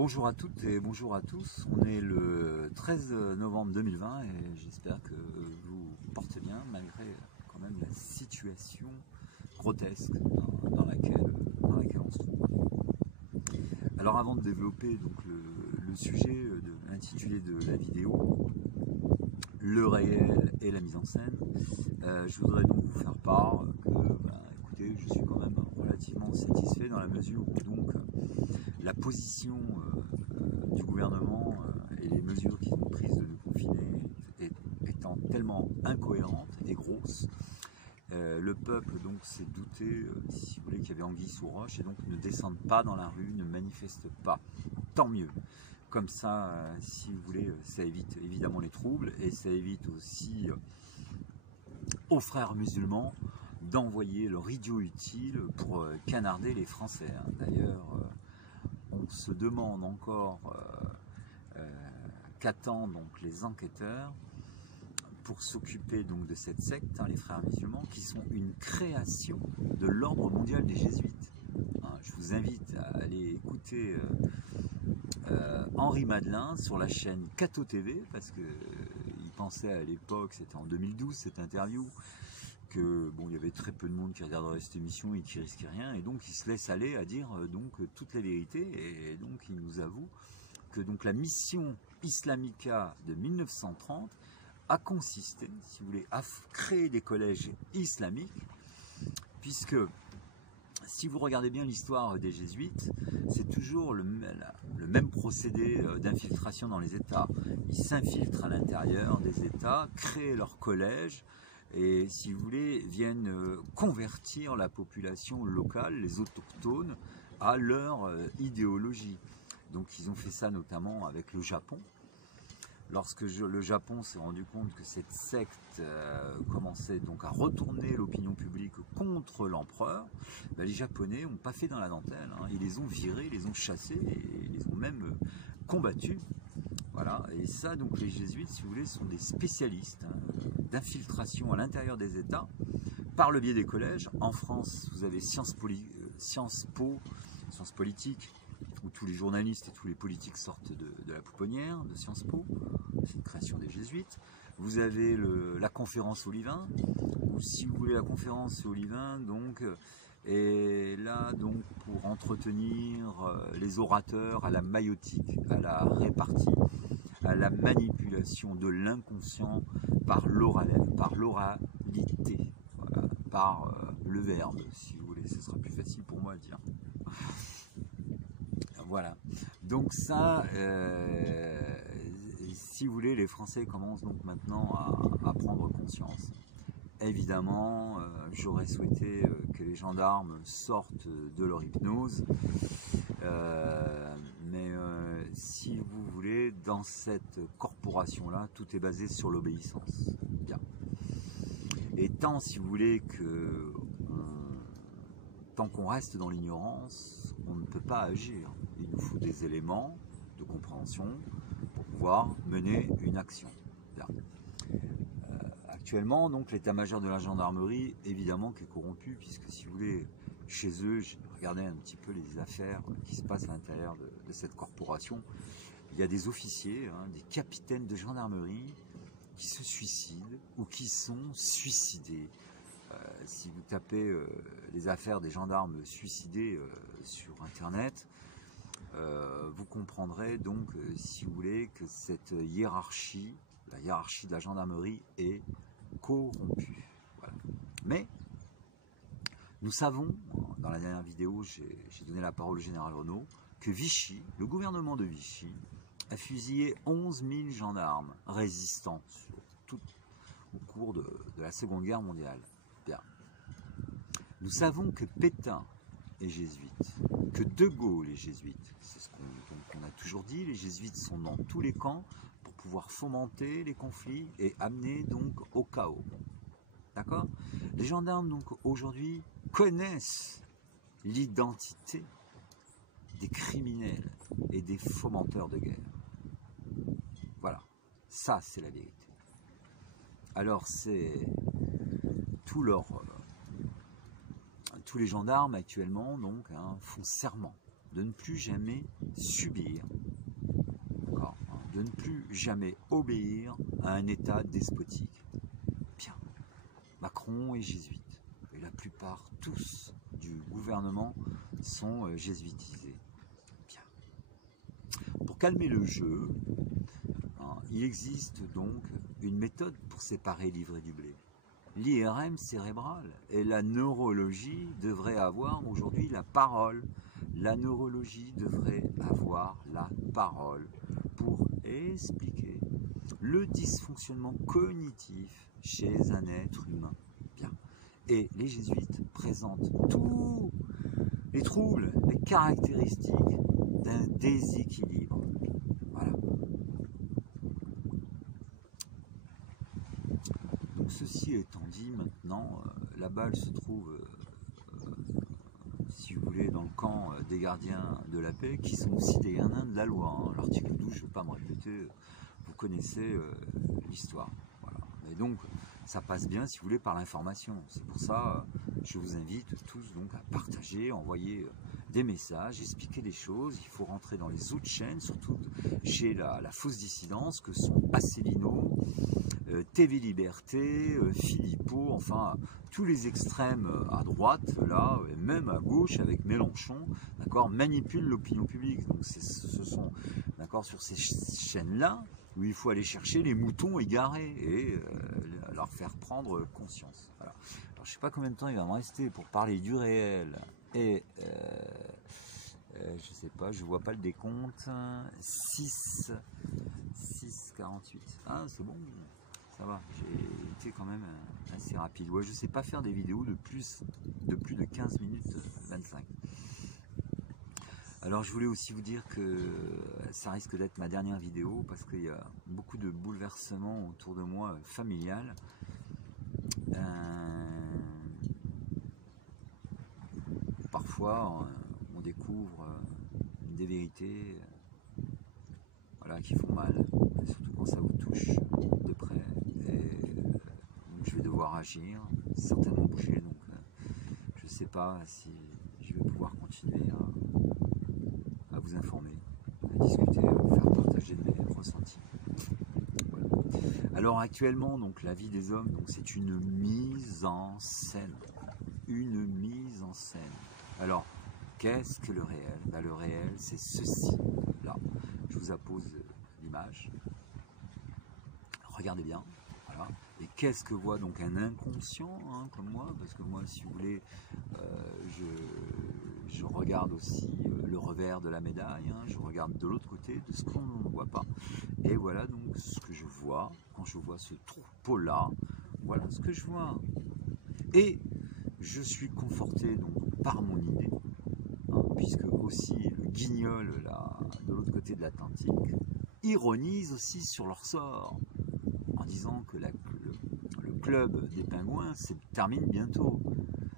Bonjour à toutes et bonjour à tous. On est le 13 novembre 2020 et j'espère que vous portez bien malgré quand même la situation grotesque dans laquelle on se trouve. Alors avant de développer donc le sujet intitulé de la vidéo, le réel et la mise en scène, je voudrais donc vous faire part que, écoutez, je suis quand même relativement satisfait dans la mesure où donc la position du gouvernement et les mesures qu'ils ont prises de nous confiner étant tellement incohérentes et grosses, le peuple donc s'est douté, si vous voulez, qu'il y avait anguille sous roche et donc ne descendent pas dans la rue, ne manifestent pas. Tant mieux. Comme ça, si vous voulez, ça évite évidemment les troubles et ça évite aussi aux frères musulmans d'envoyer leur idiot utile pour canarder les Français. D'ailleurs, on se demande encore qu'attendent donc les enquêteurs pour s'occuper donc de cette secte, les frères musulmans, qui sont une création de l'ordre mondial des jésuites. Je vous invite à aller écouter Henri Madelin sur la chaîne Cato TV, parce qu'il pensait à l'époque, c'était en 2012 cette interview, que bon, il y avait très peu de monde qui regarderait cette émission et qui risquait rien, et donc il se laisse aller à dire donc toute la vérité, et donc il nous avoue que donc la mission Islamica de 1930 a consisté, si vous voulez, à créer des collèges islamiques, puisque si vous regardez bien l'histoire des jésuites, c'est toujours le même procédé d'infiltration dans les États. Ils s'infiltrent à l'intérieur des États, créent leurs collèges, et si vous voulez, viennent convertir la population locale, les autochtones, à leur idéologie. Donc ils ont fait ça notamment avec le Japon. Lorsque le Japon s'est rendu compte que cette secte commençait donc à retourner l'opinion publique contre l'empereur, les Japonais n'ont pas fait dans la dentelle. Ils les ont virés, ils les ont chassés et ils les ont même combattus. Voilà. Et ça, donc les jésuites, si vous voulez, sont des spécialistes d'infiltration à l'intérieur des États par le biais des collèges. En France, vous avez Sciences Po, Sciences Politiques, où tous les journalistes et tous les politiques sortent de la pouponnière de Sciences Po, c'est une création des jésuites. Vous avez la conférence Olivain, ou si vous voulez la conférence Olivain, donc, est là donc pour entretenir les orateurs à la maïotique, à la répartie, à la manipulation de l'inconscient par l'oralité, voilà, par le verbe, si vous voulez, ce sera plus facile pour moi à dire. Voilà, donc ça, si vous voulez, les Français commencent donc maintenant à prendre conscience. Évidemment, j'aurais souhaité que les gendarmes sortent de leur hypnose, mais si vous voulez, dans cette corporation-là, tout est basé sur l'obéissance. Bien. Et tant, si vous voulez, tant qu'on reste dans l'ignorance, on ne peut pas agir. Il nous faut des éléments de compréhension pour pouvoir mener une action. Actuellement, donc, l'état-major de la gendarmerie, évidemment, qui est corrompu, puisque si vous voulez, chez eux, j'ai regardé un petit peu les affaires qui se passent à l'intérieur de cette corporation. Il y a des officiers, des capitaines de gendarmerie qui se suicident ou qui sont suicidés. Si vous tapez les affaires des gendarmes suicidés sur Internet, vous comprendrez donc, si vous voulez, que cette hiérarchie, la hiérarchie de la gendarmerie est corrompue. Voilà. Mais nous savons, dans la dernière vidéo, j'ai donné la parole au général Renaud, que Vichy, le gouvernement de Vichy, a fusillé 11 000 gendarmes résistants au cours de la Seconde Guerre mondiale. Bien. Nous savons que Pétain est jésuite, que De Gaulle est jésuite. C'est ce qu'on a toujours dit, les jésuites sont dans tous les camps pour pouvoir fomenter les conflits et amener donc au chaos. D'accord ? Les gendarmes donc aujourd'hui connaissent l'identité des criminels et des fomenteurs de guerre. Voilà, ça c'est la vérité. Alors c'est tous les gendarmes actuellement donc font serment. de ne plus jamais subir, de ne plus jamais obéir à un État despotique. Bien, Macron est jésuite, et la plupart tous du gouvernement sont jésuitisés. Bien. Pour calmer le jeu, il existe donc une méthode pour séparer l'ivre et du blé. L'IRM cérébrale et la neurologie devraient avoir aujourd'hui la parole. La neurologie devrait avoir la parole pour expliquer le dysfonctionnement cognitif chez un être humain. Bien. Et les jésuites présentent tous les troubles, les caractéristiques d'un déséquilibre. Voilà. Donc ceci étant dit, maintenant, la balle se trouve, si vous voulez, dans le camp des gardiens de la paix, qui sont aussi des gardiens de la loi. L'article 12, je ne vais pas me répéter, vous connaissez l'histoire. Voilà. Et donc, ça passe bien, si vous voulez, par l'information. C'est pour ça, je vous invite tous donc à partager, envoyer des messages, expliquer les choses. Il faut rentrer dans les autres chaînes, surtout chez la fausse dissidence, que sont Asselineau, TV Liberté, Philippot, enfin tous les extrêmes à droite, là, et même à gauche avec Mélenchon, d'accord, manipulent l'opinion publique. Donc ce sont, d'accord, sur ces chaînes-là où il faut aller chercher les moutons égarés et leur faire prendre conscience. Voilà. Alors je ne sais pas combien de temps il va me rester pour parler du réel et je sais pas, je vois pas le décompte. 6,48. Ah, c'est bon. Ça va, j'ai été quand même assez rapide. Ouais, je sais pas faire des vidéos de plus de 15 minutes 25. Alors je voulais aussi vous dire que ça risque d'être ma dernière vidéo parce qu'il y a beaucoup de bouleversements autour de moi familial. Parfois on découvre des vérités voilà, qui font mal, surtout quand ça vous touche de près. Donc je vais devoir agir, certainement bouger, donc je ne sais pas si je vais pouvoir continuer à vous informer, à discuter, à vous faire partager de mes ressentis. Voilà. Alors actuellement, donc la vie des hommes, donc c'est une mise en scène, une mise en scène. Alors qu'est-ce que le réel? Ben, le réel, c'est ceci. Là, je vous appose l'image. Regardez bien. Voilà. Et qu'est-ce que voit donc un inconscient comme moi? Parce que moi, si vous voulez, je regarde aussi le revers de la médaille. Je regarde de l'autre côté, de ce qu'on ne voit pas. Et voilà donc ce que je vois quand je vois ce troupeau-là. Voilà ce que je vois. Et je suis conforté donc par mon idée. Puisque aussi le guignol là, de l'autre côté de l'Atlantique ironise aussi sur leur sort en disant que le club des pingouins se termine bientôt.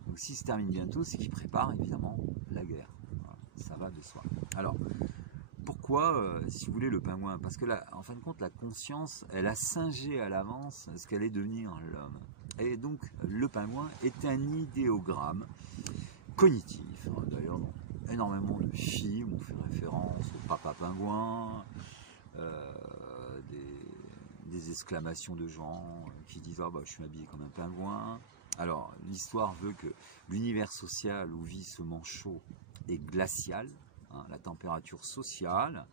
Donc s'il se termine bientôt, c'est qu'il prépare évidemment la guerre. Voilà, ça va de soi. Alors pourquoi, si vous voulez, le pingouin? Parce que là, en fin de compte, la conscience, elle a singé à l'avance ce qu'allait devenir l'homme. Et donc le pingouin est un idéogramme cognitif. D'ailleurs, énormément de films ont fait référence au papa pingouin, des exclamations de gens qui disent ah bah je suis habillé comme un pingouin. Alors l'histoire veut que l'univers social où vit ce manchot est glacial, la température sociale,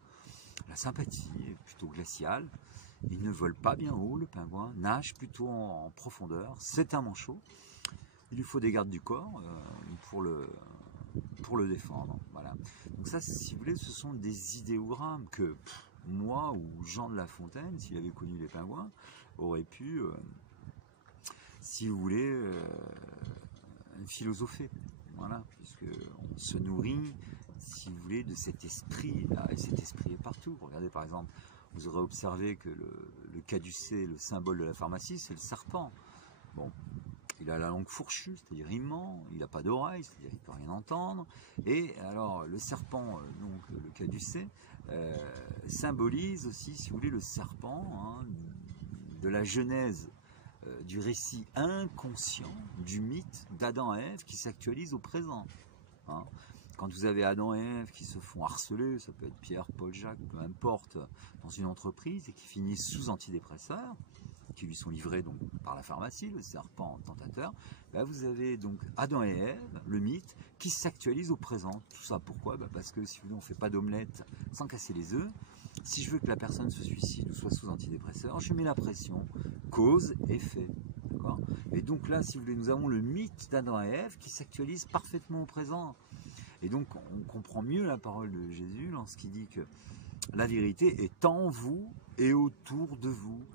la sympathie est plutôt glaciale. Il ne vole pas bien haut, le pingouin nage plutôt en profondeur. C'est un manchot. Il lui faut des gardes du corps pour le défendre. Voilà. Donc ça, si vous voulez, ce sont des idéogrammes que moi ou Jean de La Fontaine, s'il avait connu les pingouins, aurait pu, si vous voulez, philosopher. Voilà, puisqu'on se nourrit, si vous voulez, de cet esprit-là, et cet esprit est partout. Regardez par exemple, vous aurez observé que le caducée, le symbole de la pharmacie, c'est le serpent. Bon, il a la langue fourchue, c'est-à-dire il ment, il n'a pas d'oreille, c'est-à-dire il ne peut rien entendre. Et alors le serpent, donc le caducée, symbolise aussi, si vous voulez, le serpent de la genèse du récit inconscient du mythe d'Adam et Ève qui s'actualise au présent. quand vous avez Adam et Ève qui se font harceler, ça peut être Pierre, Paul, Jacques, peu importe, dans une entreprise et qui finissent sous antidépresseurs, qui lui sont livrés donc par la pharmacie, le serpent tentateur, bah vous avez donc Adam et Ève, le mythe, qui s'actualise au présent. Tout ça pourquoi? Parce que si vous voulez, on ne fait pas d'omelette sans casser les œufs. Si je veux que la personne se suicide ou soit sous antidépresseur, je mets la pression, cause, effet. Et donc là, si vous voulez, nous avons le mythe d'Adam et Ève qui s'actualise parfaitement au présent. Et donc on comprend mieux la parole de Jésus lorsqu'il dit que la vérité est en vous et autour de vous.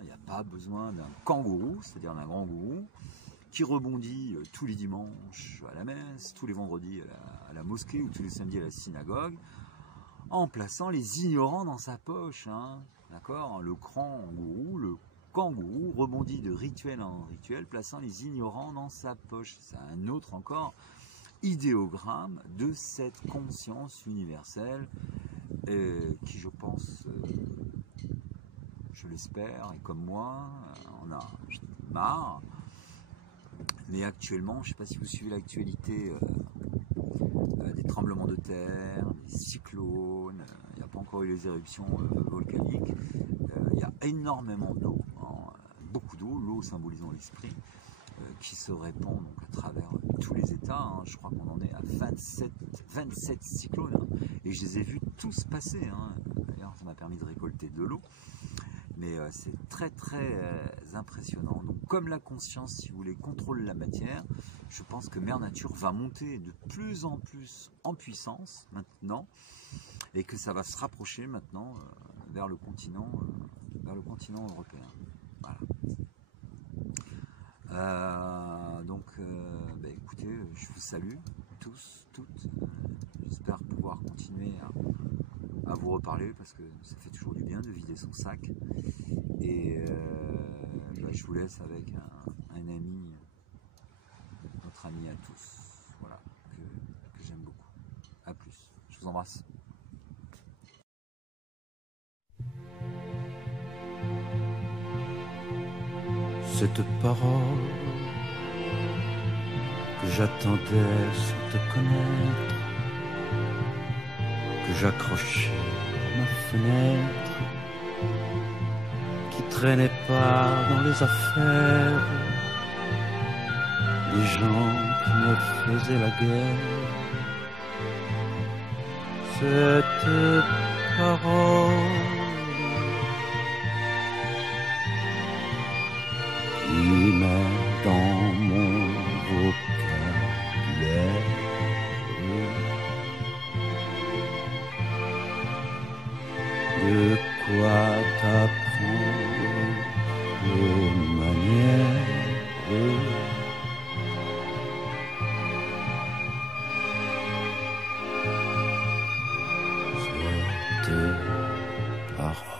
Il n'y a pas besoin d'un kangourou, c'est-à-dire d'un grand gourou, qui rebondit tous les dimanches à la messe, tous les vendredis à la mosquée ou tous les samedis à la synagogue, en plaçant les ignorants dans sa poche. D'accord ? Le kangourou rebondit de rituel en rituel, plaçant les ignorants dans sa poche. C'est un autre encore idéogramme de cette conscience universelle qui, je pense, je l'espère, et comme moi, on a marre. Mais actuellement, je ne sais pas si vous suivez l'actualité des tremblements de terre, des cyclones, il n'y a pas encore eu les éruptions volcaniques, il y a énormément d'eau, beaucoup d'eau, l'eau symbolisant l'esprit, qui se répand donc à travers tous les États. Je crois qu'on en est à 27 cyclones, et je les ai vus tous passer. D'ailleurs, ça m'a permis de récolter de l'eau. Mais c'est très très impressionnant. Donc comme la conscience, si vous voulez, contrôle la matière, je pense que Mère Nature va monter de plus en plus en puissance maintenant, et que ça va se rapprocher maintenant vers le continent européen. Voilà. Écoutez, je vous salue tous, toutes. J'espère pouvoir continuer à vous reparler, parce que ça fait toujours du bien de vider son sac. Et je vous laisse avec un ami, notre ami à tous, voilà, que j'aime beaucoup. A plus, je vous embrasse. Cette parole que j'attendais sans te connaître, que j'accrochais à ma fenêtre, qui traînait pas dans les affaires des gens qui me faisaient la guerre. Cette parole qui met dans mon vocabulaire de quoi t'apprendre les manières. Cette parole.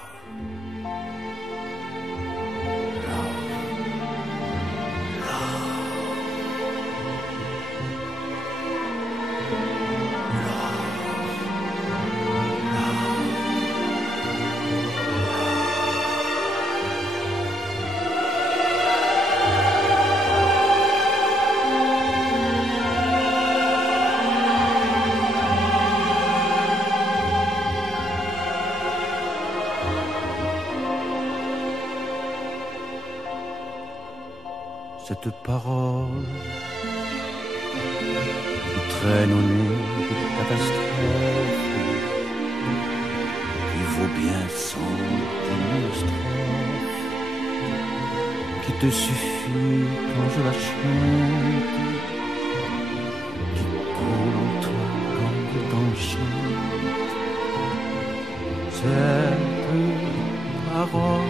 Cette parole qui traîne au nez des catastrophes, qui vaut bien 100 strophes, qui te suffit quand je la chante, qui coule en toi quand je t'enchante. Cette parole